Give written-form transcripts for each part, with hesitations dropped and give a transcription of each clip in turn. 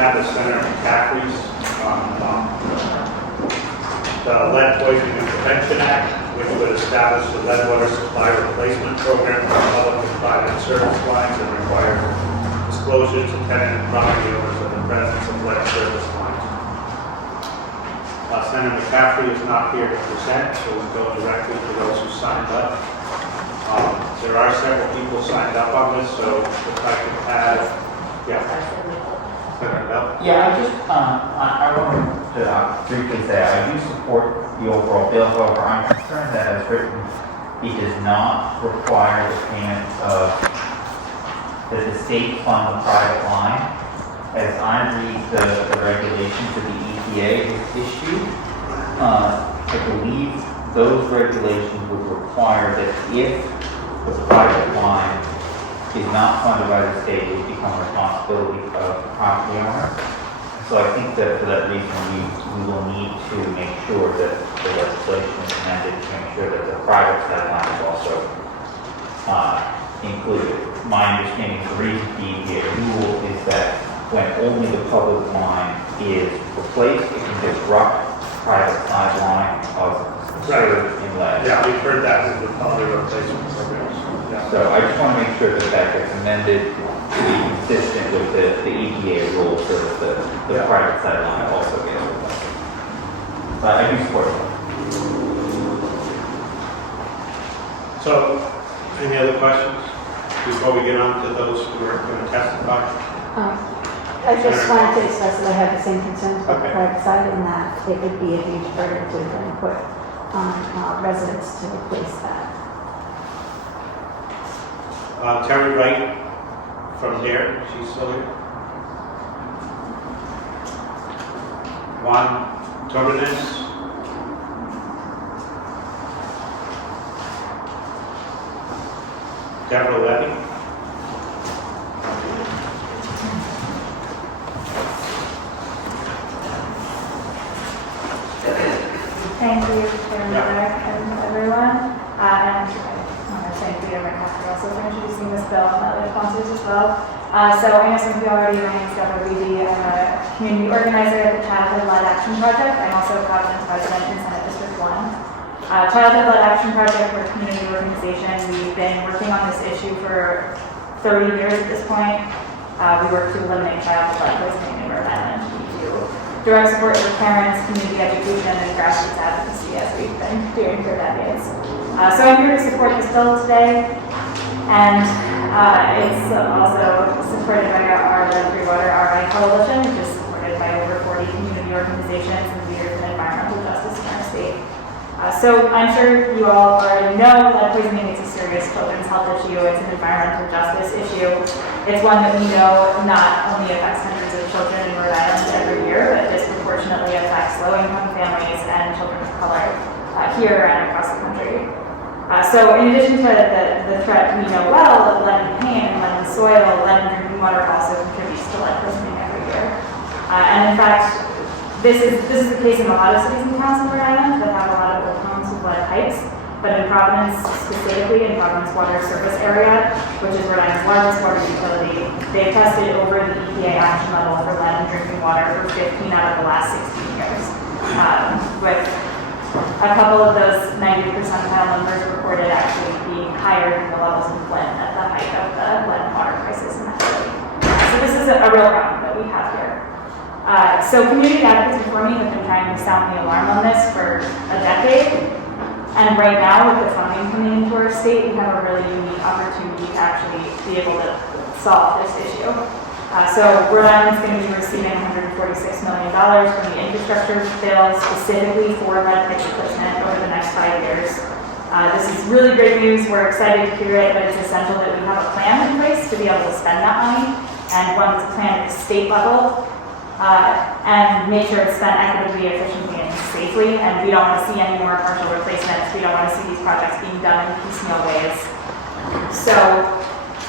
had the Senator McCaffrey's the Lead Poisoning and Prevention Act, which would establish the lead water supply replacement program for public and private service lines and require disclosure to tenant and property owners of the presence of lead service lines. Senator McCaffrey is not here to present, so we'll go directly to those who signed up. There are several people signed up on this, so if I could add, Senator Bell. Yeah, I wanted to briefly say I do support the overall bill. However, I'm concerned that as written, it does not require the payment of that the state fund the private line. As I read the regulations that the EPA has issued, I believe those regulations would require that if the private line is not funded by the state, it would become a responsibility of the property owner. So I think that for that reason, we will need to make sure that the legislation is amended to make sure that the private side line is also included. My understanding of the reason the EPA rule is that when only the public line is replaced, it can disrupt private side line of service in lead. Yeah, we've heard that with the other replacement programs. Yeah. So I just want to make sure that that gets amended to be consistent with the EPA rules so that the private side line also gets replaced. But I do support it. So, any other questions before we get on to those who are going to testify? I just wanted to express that I have the same concerns about the Okay. private side in that it would be a huge burden to then put on residents to replace that. Terry Wright from there, she's still here. Juan Torres. Deborah Levy. Thank you, Chairman and everyone. And I want to thank McCaffrey also for introducing this bill and other sponsors as well. So I know some of you already, my name is Deborah Levy. I'm a community organizer at the Childhood Lead Action Project. I'm also a Providence resident in Senate District 1. Childhood Lead Action Project, we're a community organization. We've been working on this issue for 30 years at this point. We work to eliminate childhood lead poisoning in Rhode Island. We do direct support for parents, community education, and grassroots advocacy as we've been doing for decades. So I'm here to support this bill today, and it's also supported by our Lead-Free Water RI Coalition, which is supported by over 40 community organizations and leaders in environmental justice in our state. So I'm sure you all already know lead poisoning is a serious children's health issue. It's an environmental justice issue. It's one that we know not only affects hundreds of children in Rhode Island every year, but disproportionately affects low-income families and children of color here and across the country. So in addition to the threat we know well of lead in paint and lead in soil, lead in drinking water also contributes to lead poisoning every year. And in fact, this is the case in a lot of cities and towns in Rhode Island that have a lot of old homes with lead pipes. But in Providence, specifically in Providence Water Service Area, which is Rhode Island's largest water utility, they've tested over the EPA action level for lead in drinking water for 15 out of the last 16 years. With a couple of those 90 percentile numbers reported actually being higher than the levels in Flint at the height of the lead and water crisis in that city. So this is a real problem that we have here. So community advocates before me have been trying to sound the alarm on this for a decade. And right now, with the funding coming into our state, we have a really unique opportunity to actually be able to solve this issue. So Rhode Island's going to be receiving $146 million from the infrastructure bill specifically for lead pipe replacement over the next 5 years. This is really great news. We're excited to hear it, but it's essential that we have a plan in place to be able to spend that money, and one that's planned at the state level, and make sure it's spent equitably, efficiently, and safely. And we don't want to see any more partial replacements. We don't want to see these projects being done in piecemeal ways. So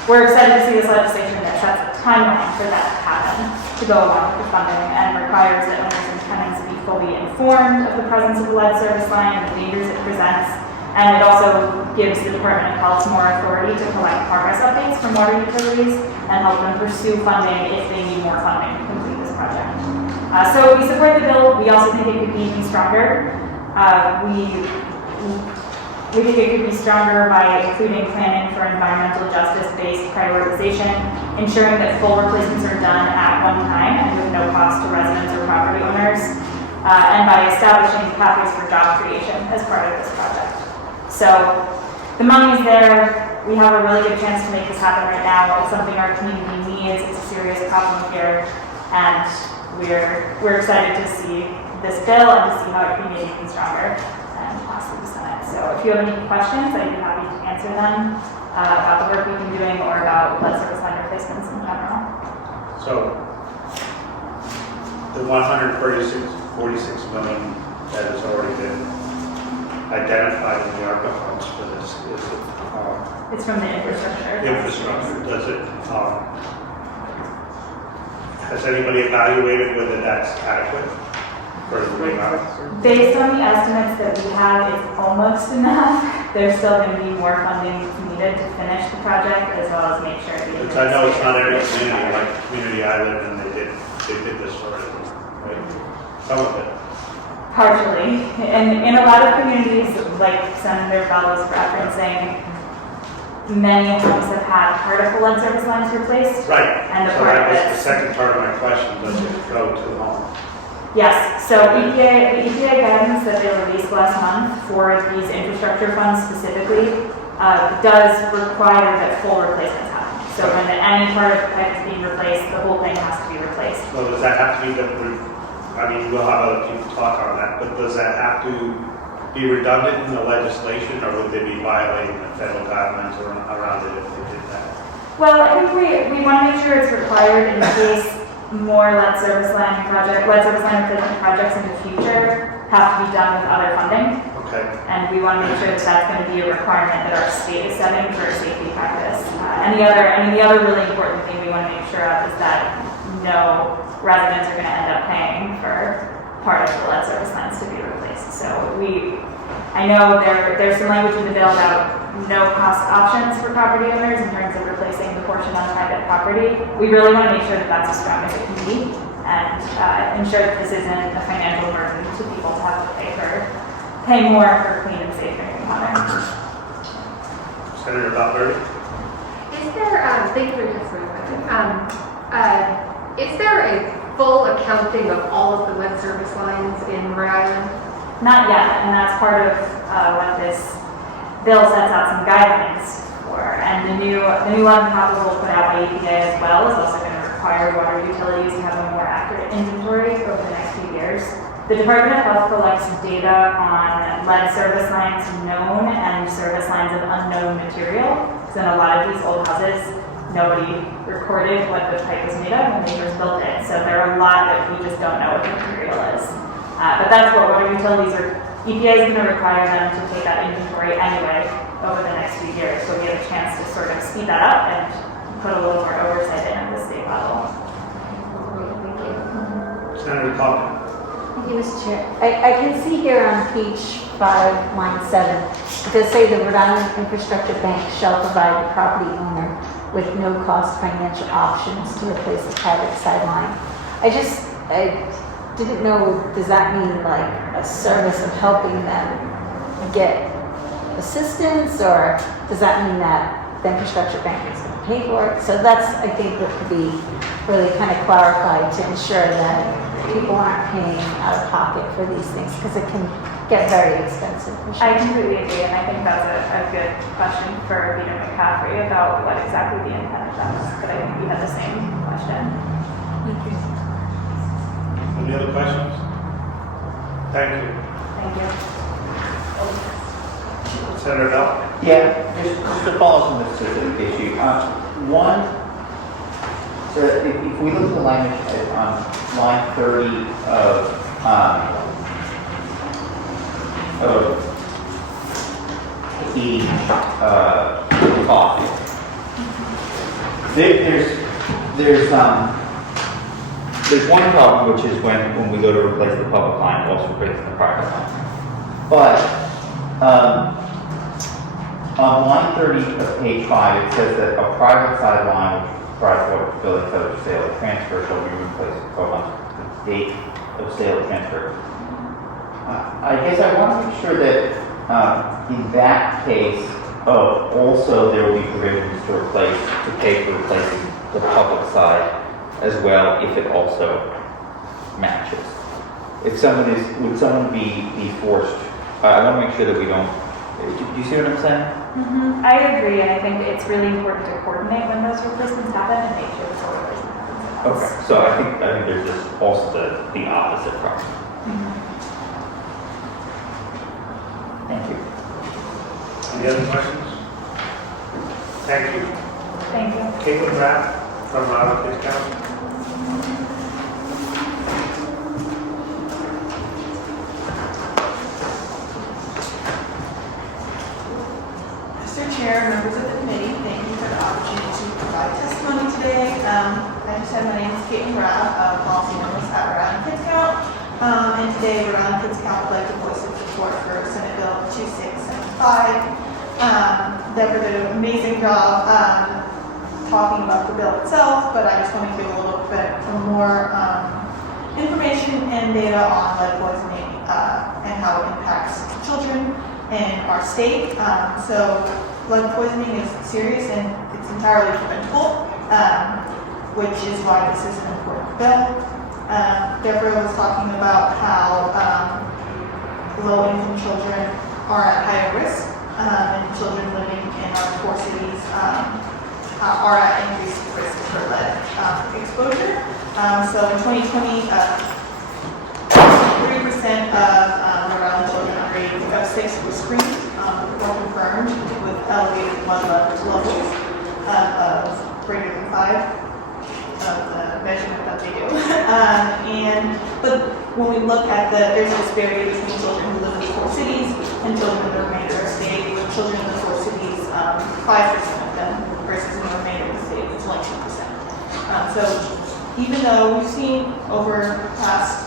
we're excited to see this legislation that sets a timeline for that to happen, to go along with the funding, and requires that owners and tenants be fully informed of the presence of the lead service line and the dangers it presents. And it also gives the Department of Health more authority to collect progress updates from water utilities and help them pursue funding if they need more funding to complete this project. So we support the bill. We also think it could be even stronger. We think it could be stronger by including planning for environmental justice-based prioritization, ensuring that full replacements are done at one time and with no cost to residents or property owners, and by establishing pathways for job creation as part of this project. So the money is there. We have a really good chance to make this happen right now. It's something our community needs. It's a serious problem here, and we're excited to see this bill and to see how it can be made even stronger and pass through the Senate. So if you have any questions, I'd be happy to answer them about the work we've been doing or about lead service line replacements in general. So the 146 million that has already been identified in the ARPA funds for this, is it, It's from the infrastructure. does it, has anybody evaluated whether that's adequate for the amount? Based on the estimates that we have, it's almost enough. There's still going to be more funding needed to finish the project as well as make sure the. Because I know it's not every community, like the community I live in, they did this already, right? Some of it. Partially. And in a lot of communities, like Senator Bell was referencing, many homes have had part of the lead service lines replaced. Right. And the So part that was that's- the second part of my question, does it go to the home? Yes, so the EPA guidance that they released last month for these infrastructure funds specifically does require that full replacements happen. So when any part of the pipe is being replaced, the whole thing has to be replaced. Well, does that have to be I mean, we'll have other people talk on that, but does that have to be redundant in the legislation, or would they be violating the federal guidelines around it if they did that? Well, I think we want to make sure it's required in case more lead service line replacement projects in the future have to be done with other funding. Okay. And we want to make sure that that's going to be a requirement that our state is setting for safety practice. And the other really important thing we want to make sure of is that no residents are going to end up paying for part of the lead service lines to be replaced. So I know there's some language in the bill about no cost options for property owners in terms of replacing the portion on private property. We really want to make sure that that's as strong as it can be and ensure that this isn't a financial burden to people to have to pay more for clean and safe drinking water. Senator Butler? Is there, thank you for just very much. Is there a full accounting of all of the lead service lines in Rhode Island? Not yet, and that's part of what this bill sets out some guidelines for. And the new one proposal put out by EPA as well is also going to require water utilities to have a more accurate inventory over the next few years. The Department of Health collects data on lead service lines known and service lines of unknown material. Because in a lot of these old houses, nobody recorded what the pipe was made of when they first built it. So there are a lot that we just don't know what the material is. But that's what water utilities EPA is going to require them to take that inventory anyway over the next few years. So we have a chance to sort of speed that up and put a little more oversight in at the state level. Senator Coffin? Thank you, Mr. Chair. I can see here on page 5, line 7, it does say the Rhode Island Infrastructure Bank shall provide the property owner with no-cost financial options to replace the private sideline. I didn't know, does that mean like a service of helping them get assistance, or does that mean that the infrastructure bank is going to pay for it? So that's, I think, what could be really kind of clarified to ensure that people aren't paying out of pocket for these things, because it can get very expensive. For sure. I completely agree, and I think that's a good question for Peter McCaffrey about what exactly the intent of that was. But I think we had the same question. Thank you. Any other questions? Thank you. Thank you. Senator Bell? Yeah, just to follow up on this specific issue. One, so if we look at the language on line 30 of page 5, there's one problem, which is when we go to replace the public line, we're also replacing the private line. But on line 30 of page 5, it says that a private side line which provides water to buildings such as sale or transfer shall be replaced with date of sale or transfer. I guess I want to make sure that in that case, also there will be provisions to pay for replacing the public side as well if it also matches. Would someone be forced? I want to make sure that we don't. Do you see what I'm saying? I agree, and I think it's really important to coordinate when those replacements happen and make sure the full replacement happens. Okay. So I think there's just also the opposite problem. Thank you. Any other questions? Thank you. Thank you. Caitlin Rapp from Kids Council. Mr. Chair, members of the committee, thank you for the opportunity to provide testimony today. Like I said, my name is Caitlin Rapp, policy analyst at Rhode Island Kids Count. And today, Rhode Island Kids Count would like to voice its support for Senate Bill 2675. Deborah did an amazing job talking about the bill itself, but I just want to give a little bit more information and data on lead poisoning and how it impacts children in our state. So lead poisoning is serious and it's entirely preventable, which is why this is an important bill. Deborah was talking about how low-income children are at higher risk, and children living in our core cities are at increased risk for lead exposure. So in 2020, 3% of Rhode Island children under age of 6 were screened or confirmed with elevated blood levels of greater than 5. Of the measurement that they do. But when we look at there's a disparity between children who live in the core cities and children in the remainder of the state. With children in the core cities, 5% of them versus in the remainder of the state, it's only 2%. So even though we've seen over the past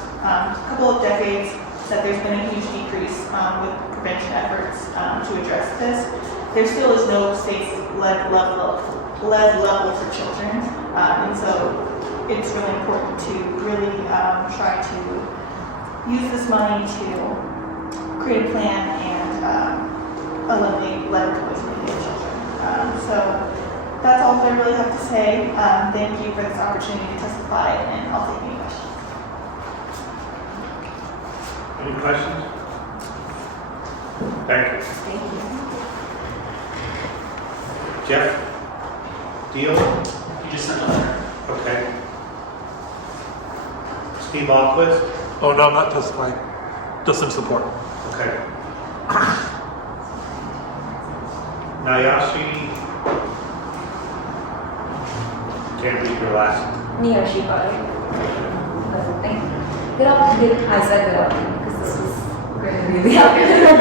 couple of decades that there's been a huge decrease with prevention efforts to address this, there still is no safe lead level for children. And so it's really important to really try to use this money to create a plan and eliminate lead poisoning in children. So that's all that I really have to say. Thank you for this opportunity to testify, and I'll take any questions. Any questions? Thank you. Thank you. Jeff? Deal? You just sent a letter. Okay. Steve Alquist? Oh, no, not testifying. Just in support. Okay. Nayashi? Can't read your last. Niyoshi Bari. Thank you. Good afternoon. I said good afternoon because this was really afternoon.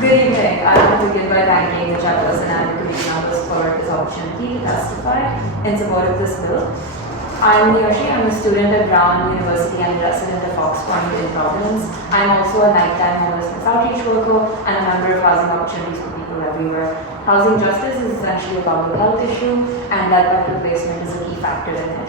Good evening. I want to begin by thanking the chairperson and the committee members for this opportunity to testify in support of this bill. I'm Niyoshi. I'm a student at Brown University and resident of Fox Point in Providence. I'm also a nighttime homelessness outreach worker and a member of Housing Opportunities for People Everywhere. Housing justice is essentially a public health issue, and lead pipe replacement is a key factor in it.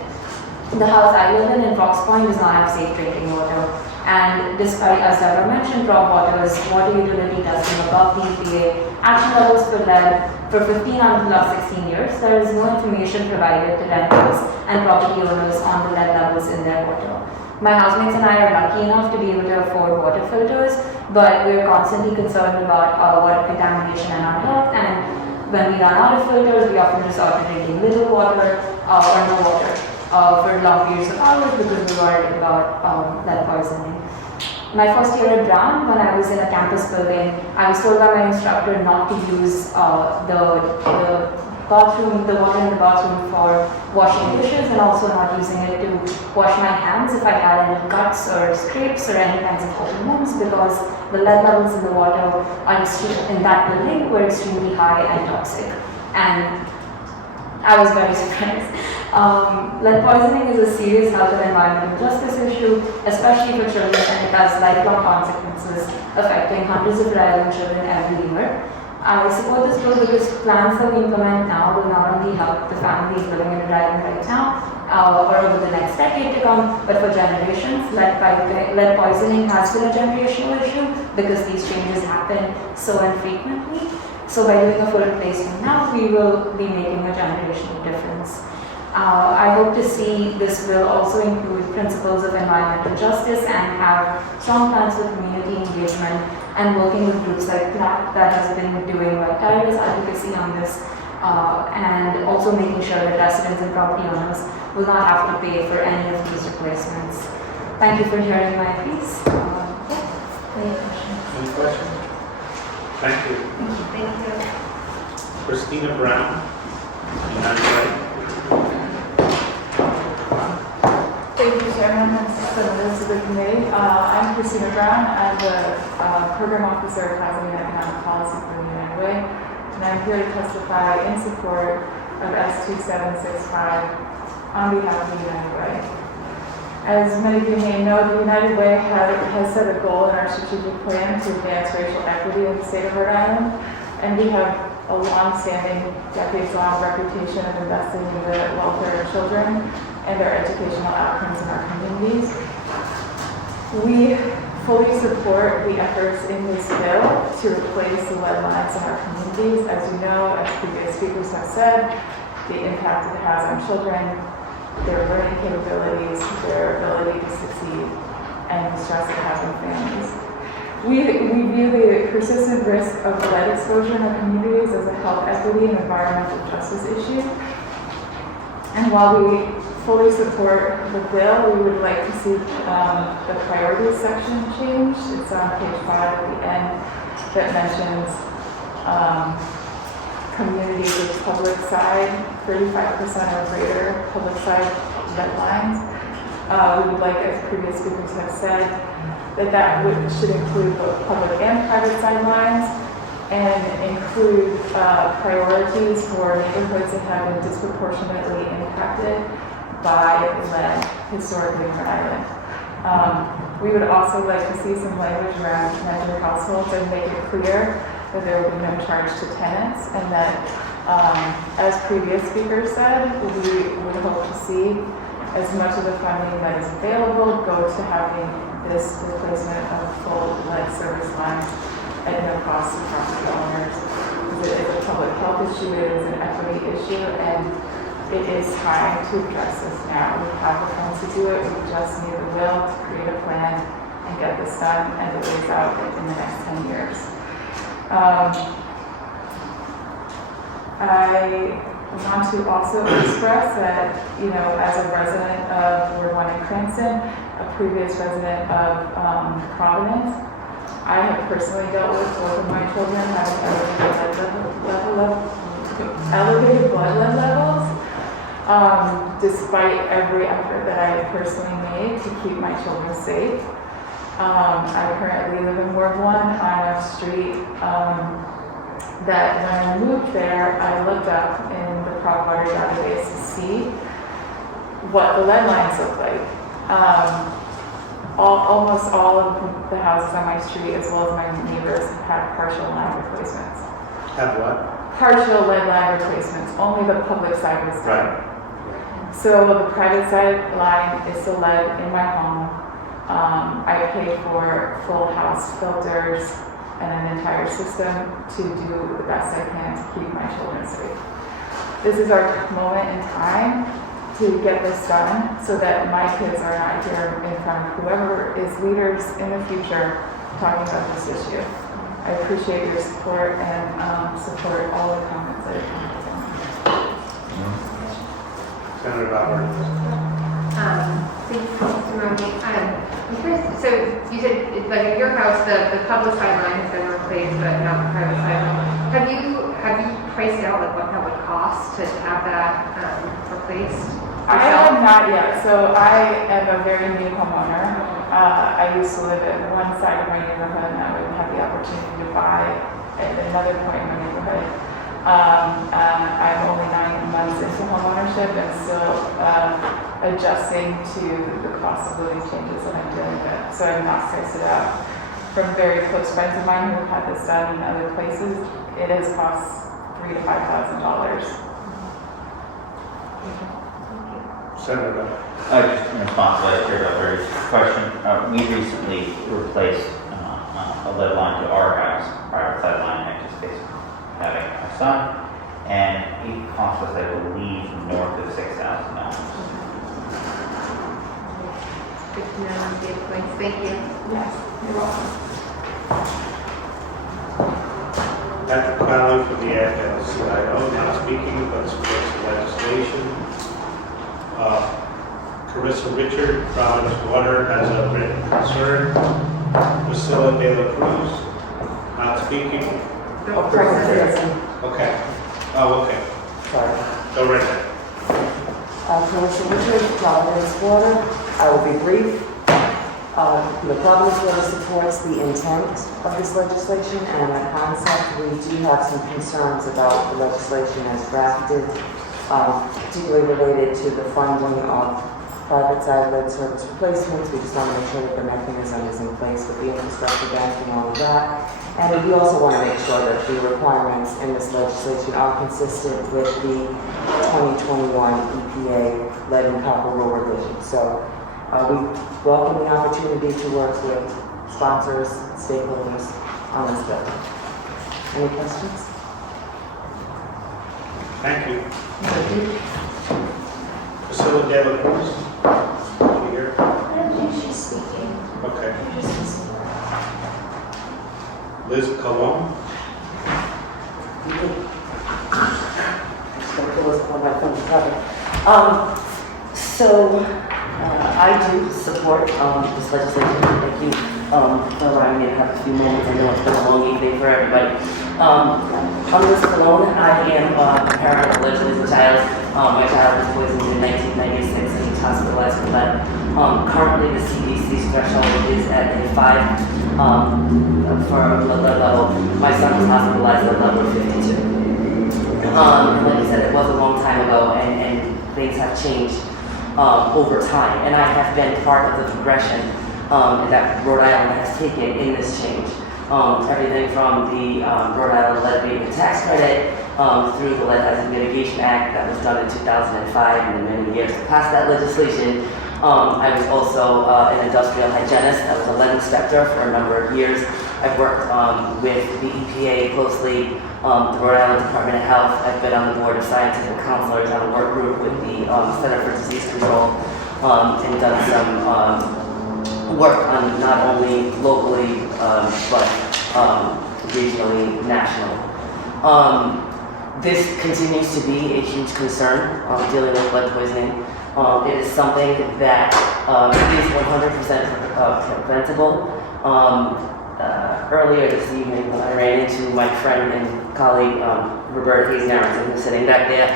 The house I live in Fox Point does not have safe drinking water. And despite, as Deborah mentioned, Rob Water's water utility testing above the EPA action levels for lead for 15 out of the last 16 years, there is no information provided to renters and property owners on the lead levels in their water. My housemates and I are lucky enough to be able to afford water filters, but we're constantly concerned about water contamination and our health. And when we run out of filters, we often resort to drinking little water or no water for long periods of hours because we're worried about lead poisoning. My first year at Brown, when I was in a campus building, I was told by my instructor not to use the bathroom, the water in the bathroom for washing dishes, and also not using it to wash my hands if I had any cuts or scrapes or any kinds of open wounds, because the lead levels in the water are in that building were extremely high and toxic. And I was very surprised. Lead poisoning is a serious health and environmental justice issue, especially for children, and it has lifelong consequences affecting hundreds of Rhode Island children every year. I support this bill because plans that we implement now will not only help the families living in Rhode Island right now, or over the next decade to come, but for generations. Lead poisoning has been a generational issue because these changes happen so infrequently. So by doing a full replacement now, we will be making a generational difference. I hope to see this bill also include principles of environmental justice and have strong plans for community engagement and working with groups like PLAC that has been doing tireless advocacy on this, and also making sure that residents and property owners will not have to pay for any of these replacements. Thank you for hearing my piece. Any questions? Any questions? Thank you. Thank you. Christina Brown, United Way. Thank you, Chairman, and members of the committee. I'm Christina Brown. I'm the Program Officer of Housing and Economic Policy for the United Way, and I'm here to testify in support of S2765 on behalf of the United Way. As many of you may know, the United Way has set a goal in our strategic plan to advance racial equity in the state of Rhode Island, and we have a long-standing, decades-long reputation of investing in the welfare of children and their educational outcomes in our communities. We fully support the efforts in this bill to replace the lead lines in our communities. As you know, as previous speakers have said, the impact it has on children, their learning capabilities, their ability to succeed, and the stress it has on families. We view the persistent risk of lead exposure in our communities as a health equity and environmental justice issue. And while we fully support the bill, we would like to see the priorities section changed. It's on page 5 at the end that mentions communities with public side, 35% or greater public side lead lines. We would like, as previous speakers have said, that should include both public and private side lines, and include priorities for neighborhoods that have been disproportionately impacted by lead historically in Rhode Island. We would also like to see some language around rental households and make it clear that there will be no charge to tenants, and that, as previous speakers said, we would hope to see as much of the funding that is available go to having this replacement of full lead service lines at no cost to property owners. It is a public health issue, it is an equity issue, and it is time to address this now. We have the funds to do it, we just need the will to create a plan and get this done and it lays out in the next 10 years. I want to also express that, as a resident of Ward 1 in Cranston, a previous resident of Providence, I have personally dealt with both of my children having elevated blood lead levels, despite every effort that I have personally made to keep my children safe. I currently live in Ward 1 on a street that when I moved there, I looked up in the Prop Water database to see what the lead lines look like. Almost all of the houses on my street, as well as my neighbors, have had partial line replacements. Have what? Partial lead line replacements. Only the public side was done. Right. So the private side line is still lead in my home. I pay for full house filters and an entire system to do the best I can to keep my children safe. This is our moment in time to get this done so that my kids are not here in front of whoever is leaders in the future talking about this issue. I appreciate your support and support all the comments that have come. Senator Bauer. Thanks, Mr. Murphy. I'm curious, so you said, like in your house, the public sideline has been replaced, but not the private sideline. Have you priced out like what that would cost to have that replaced? I have not yet. So I am a very new homeowner. I used to live at one side of my neighborhood, and I would have the opportunity to buy at another point in my neighborhood. I'm only 9 months into homeownership and still adjusting to the cost of living changes that I'm dealing with. So I've not priced it out. From very close friends of mine who have had this done in other places, it has cost $3,000 to $5,000. Senator Bell. Just in response to Chair Beltran's question, we recently replaced a lead line to our house, private side line, basically having a son, and it cost us, I believe, north of $6,000. Good to know, good points, thank you. Yes, you're welcome. Patrick Crowley from the AFL-CIO, not speaking, but supports the legislation. Carissa Richard, Providence Water, has a written concern. Priscilla De La Cruz, not speaking. Okay. Oh, okay. Sorry. Go right ahead. Commissioner Richard, Providence Water. I will be brief. The Providence Water supports the intent of this legislation and the concept. We do have some concerns about the legislation as drafted, particularly related to the funding of private side lead service replacements. We just want to make sure that the mechanism is in place with the infrastructure bank and all of that. And we also want to make sure that the requirements in this legislation are consistent with the 2021 EPA lead and copper rule revision. So we welcome the opportunity to work with sponsors, stakeholders on this bill. Any questions? Thank you. Priscilla De La Cruz, is she here? I don't think she's speaking. Okay. She's just listening. Liz Colon, I do support this legislation. Thank you for allowing me to have a few moments. I know it's been a long evening for everybody. I'm Liz Colon. I am a parent of allegedly as a child. My child was poisoned in 1996 and he was hospitalized with lead. Currently, the CDC's threshold is at a 5 for lead level. My son was hospitalized at a level of 52. Like I said, it was a long time ago, and things have changed over time. And I have been part of the progression that Rhode Island has taken in this change. Everything from the Rhode Island Lead Abatement Tax Credit through the Lead Hazard Mitigation Act that was done in 2005, and then many years to pass that legislation. I was also an industrial hygienist. I was a lead inspector for a number of years. I've worked with the EPA closely, the Rhode Island Department of Health. I've been on the board of scientific counselors on a work group with the Center for Disease Control, and done some work on not only locally but regionally, national. This continues to be a huge concern dealing with lead poisoning. It is something that is 100% preventable. Earlier this evening, when I ran into my friend and colleague, Roberta Hayes-Narrington, who's sitting back there,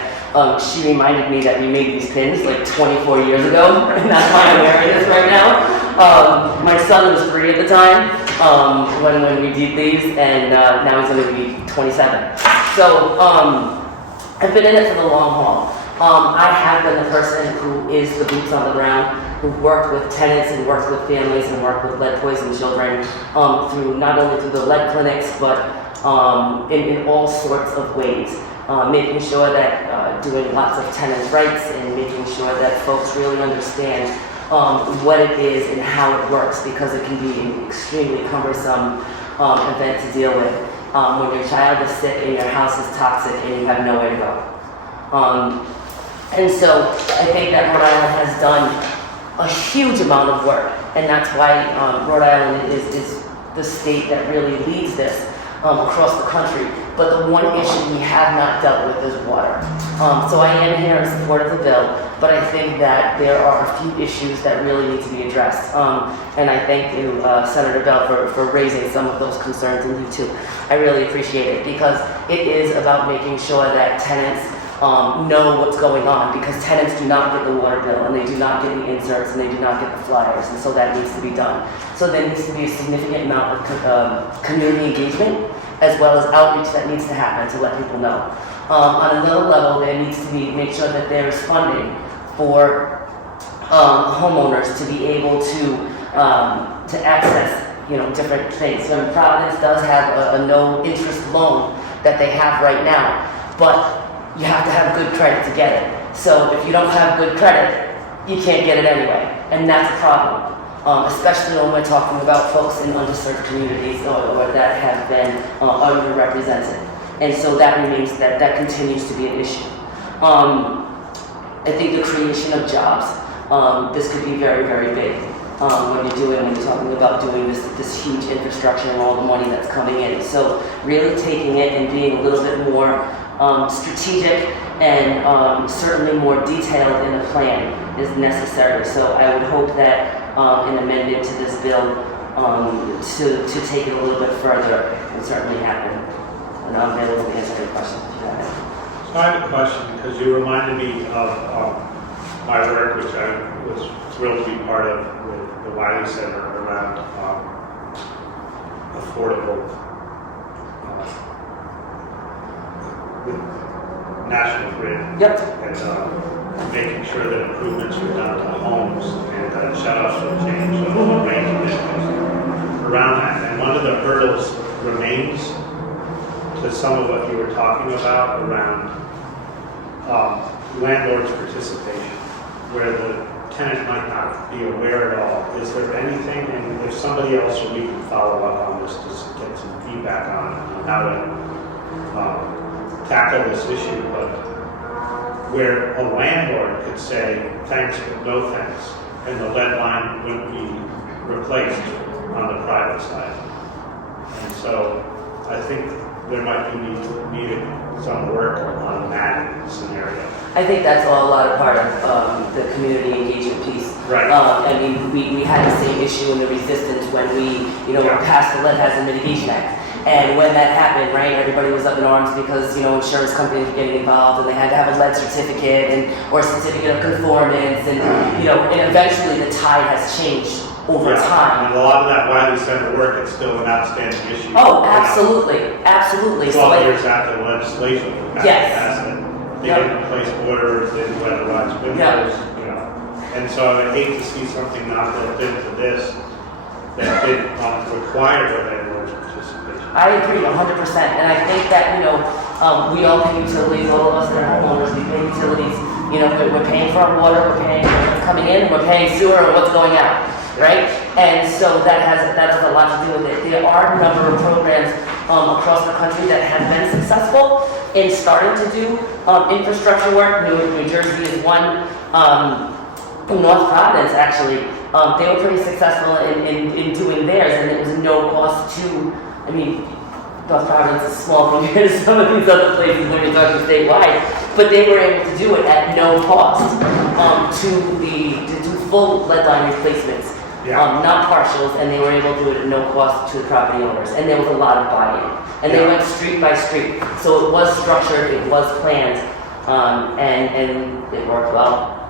she reminded me that we made these pins like 24 years ago, and that's why I'm wearing this right now. My son was 3 at the time when we did these, and now he's going to be 27. So I've been in it for the long haul. I have been the person who is the boots on the ground, who worked with tenants and worked with families and worked with lead poisoned children through not only through the lead clinics, but in all sorts of ways. Making sure that doing lots of tenants' rights and making sure that folks really understand what it is and how it works, because it can be an extremely cumbersome event to deal with. When your child is sick and your house is toxic and you have nowhere to go. And so I think that Rhode Island has done a huge amount of work, and that's why Rhode Island is the state that really leads this across the country. But the one issue we have not dealt with is water. So I am here in support of the bill, but I think that there are a few issues that really need to be addressed. And I thank you, Senator Bell, for raising some of those concerns, and you too. I really appreciate it, because it is about making sure that tenants know what's going on, because tenants do not get the water bill, and they do not get the inserts, and they do not get the flyers, and so that needs to be done. So there needs to be a significant amount of community engagement, as well as outreach that needs to happen to let people know. On another level, there needs to be, make sure that there is funding for homeowners to be able to access, different things. So Providence does have a no interest loan that they have right now, but you have to have good credit to get it. So if you don't have good credit, you can't get it anyway, and that's a problem. Especially when we're talking about folks in underserved communities or that have been underrepresented. And so that remains, that continues to be an issue. I think the creation of jobs, this could be very, very big. When you're talking about doing this huge infrastructure and all the money that's coming in. So really taking it and being a little bit more strategic and certainly more detailed in the plan is necessary. So I would hope that an amendment to this bill to take it a little bit further would certainly happen. And I'm available to answer any questions if you have any. So I have a question, because you reminded me of my work, which I was thrilled to be part of with the Wiley Center around affordable, with National Grid. Yep. And making sure that improvements are done to homes and that shut-offs will change, a whole range of issues around that. And one of the hurdles remains to some of what you were talking about around landlord's participation, where the tenant might not be aware at all. Is there anything, and if somebody else or we can follow up on this to get some feedback on how to tackle this issue, but where a landlord could say thanks but no thanks, and the lead line wouldn't be replaced on the private side. And so I think there might be needed some work on that scenario. I think that's all a lot of part of the community engagement piece. Right. I mean, we had the same issue in the resistance when we, passed the Lead Hazard Mitigation Act. And when that happened, right, everybody was up in arms because, insurance companies were getting involved and they had to have a lead certificate or a certificate of conformance. And, and eventually the tide has changed over time. And a lot of that Wiley Center work is still an outstanding issue. Oh, absolutely, absolutely. 12 years after the legislation was Yes. passed, they didn't replace borders, they didn't weatherize windows, And so I hate to see something not built into this that did require the landlord's participation. I agree 100%, and I think that, we all pay utilities, all of us that are homeowners, we pay utilities, we're paying for our water, we're paying for what's coming in, we're paying sewer and what's going out, right? And so that has a lot to do with it. There are a number of programs across the country that have been successful in starting to do infrastructure work. New Jersey is one, North Providence actually, they were pretty successful in doing theirs, and it was no cost to, North Providence is small compared to some of these other places when you're talking statewide, but they were able to do it at no cost to do full lead line replacements, not partials, and they were able to do it at no cost to the property owners, and there was a lot of buy-in. And they went street by street, so it was structured, it was planned, and it worked well.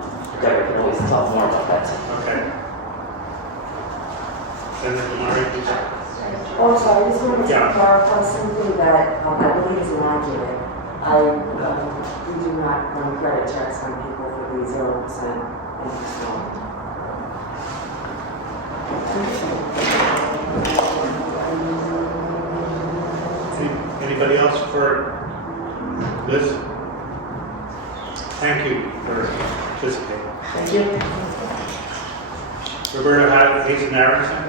Derek can always talk more about that too. Okay. Senator Murray, please. Oh, sorry, I just wanted to Yeah. clarify something that I believe is inaccurate. We do not run credit checks on people for the 0% interest loan. Anybody else for this? Thank you for participating. Thank you. Roberta Hazen Aronson?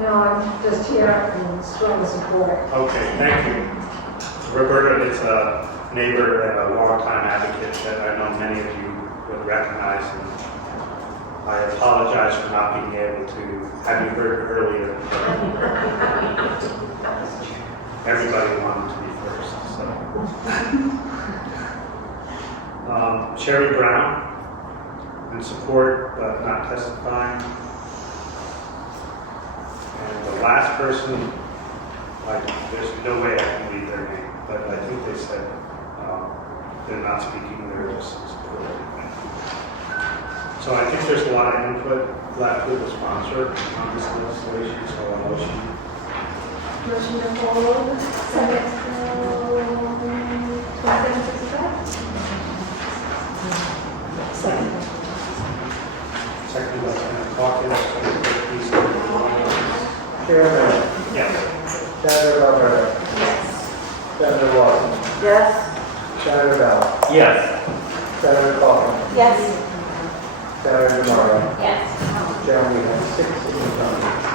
No, I'm just here in strong support. Okay, thank you. Roberta is a neighbor and a longtime advocate that I know many of you would recognize, and I apologize for not being able to have you heard earlier. Everybody wanted to be first, so. Sherry Brown, in support but not testifying. And the last person, there's no way I can read their name, but I think they said they're not speaking, they're just supporting. So I think there's a lot of input left with the sponsor on this legislation, so I'll motion. Motion to hold, Senate Bill 2765? Second by Senator Hawkins. Please. Chairman, Yes. Senator Roberta, Yes. Senator Watson. Yes. Senator Bell. Yes. Senator Coughlin. Yes. Senator DeMario. Yes. Chairman, we have 6 in the